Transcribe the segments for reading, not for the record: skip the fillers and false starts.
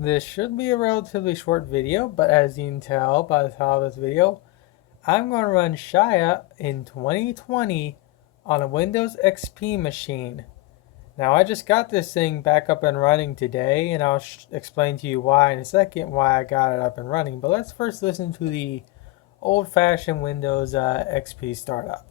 This should be a relatively short video, but as you can tell by the title of this video, I'm going to run Shaiya in 2020 on a Windows XP machine. Now I just got this thing back up and running today, and I'll explain to you why in a second why I got it up and running. But let's first listen to the old-fashioned Windows XP startup.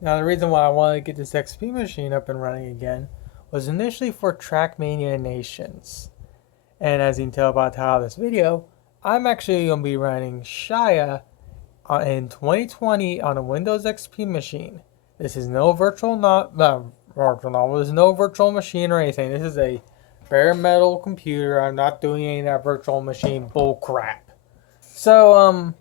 Now the reason why I wanted to get this XP machine up and running again was initially for Trackmania Nations. And as you can tell by the title of this video, I'm actually going to be running Shaiya in 2020 on a Windows XP machine. This is no virtual There's no virtual machine or anything. This is a bare metal computer. I'm not doing any of that virtual machine bull crap. So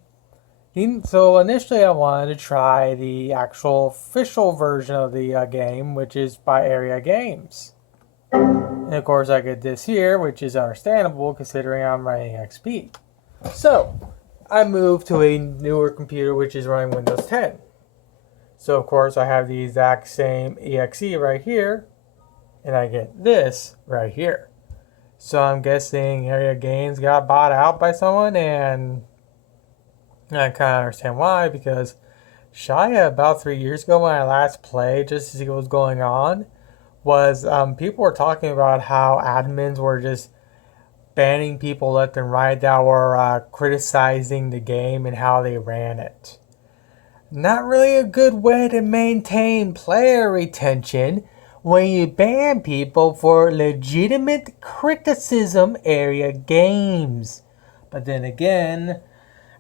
initially I wanted to try the actual official version of the game, which is by Area Games. And of course I get this here, which is understandable considering I'm running XP. So I moved to a newer computer which is running Windows 10. So of course I have the exact same exe right here, and I get this right here. So I'm guessing Area Games got bought out by someone, and I kind of understand why, because Shaiya about 3 years ago when I last played just to see what was going on was people were talking about how admins were just banning people left and right that were criticizing the game and how they ran it. Not really a good way to maintain player retention when you ban people for legitimate criticism Area Games. But then again,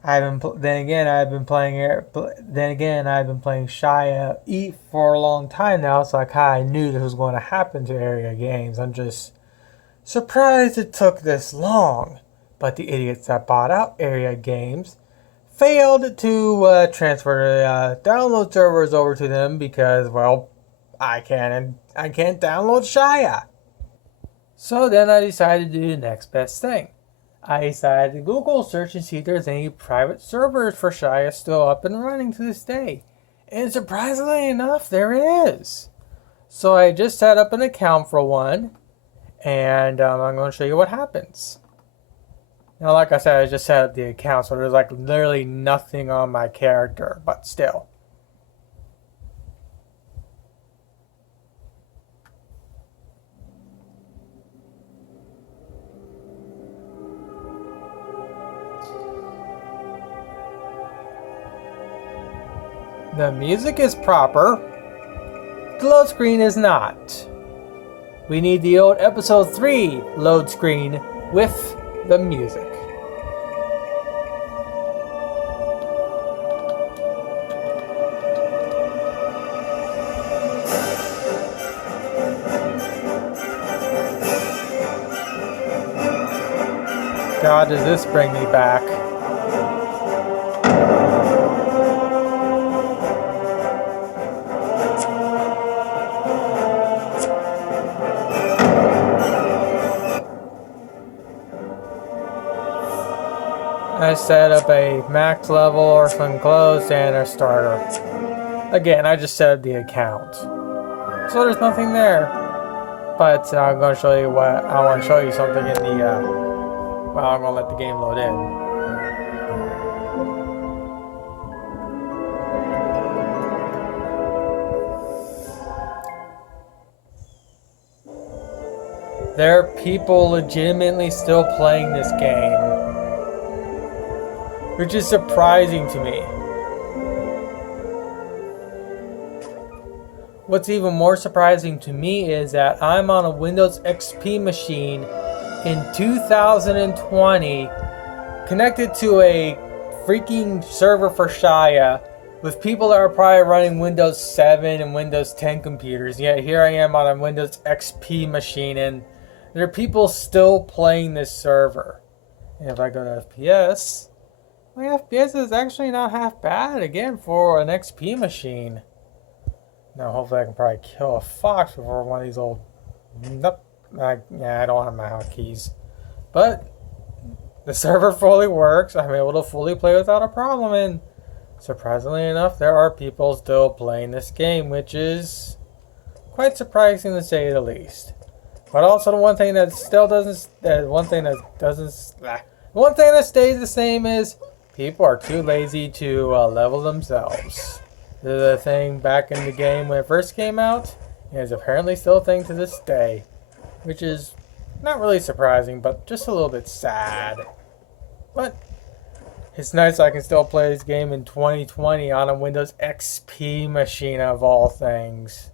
I've been playing Shaiya for a long time now, so I kind of knew this was going to happen to Area Games. I'm just surprised it took this long. But the idiots that bought out Area Games failed to transfer the download servers over to them because, well, I can't download Shaiya. So then I decided to do the next best thing. I decided to Google search and see if there's any private servers for Shaiya still up and running to this day. And surprisingly enough, there is. So I just set up an account for one, and I'm going to show you what happens. Now, like I said, I just set up the account, so there's like literally nothing on my character, but still. The music is proper. The load screen is not. We need the old episode 3 load screen with the music. God, does this bring me back? I set up a max level or something close and a starter. Again, I just set up the account. So there's nothing there. But I'm going to show you what, I want to show you something in the, well, I'm going to let the game load in. There are people legitimately still playing this game, which is surprising to me. What's even more surprising to me is that I'm on a Windows XP machine in 2020, connected to a freaking server for Shaiya, with people that are probably running Windows 7 and Windows 10 computers. Yet here I am on a Windows XP machine, and there are people still playing this server. And if I go to FPS, my FPS is actually not half bad, again, for an XP machine. Now, hopefully I can probably kill a fox before one of these old... Nope. Yeah, I don't have my hotkeys. But the server fully works. I'm able to fully play without a problem, and surprisingly enough, there are people still playing this game, which is quite surprising to say the least. But also the one thing that still doesn't, one thing that stays the same is people are too lazy to level themselves. The thing back in the game when it first came out is apparently still a thing to this day, which is not really surprising, but just a little bit sad. But it's nice I can still play this game in 2020 on a Windows XP machine of all things,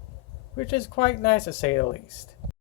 which is quite nice to say the least.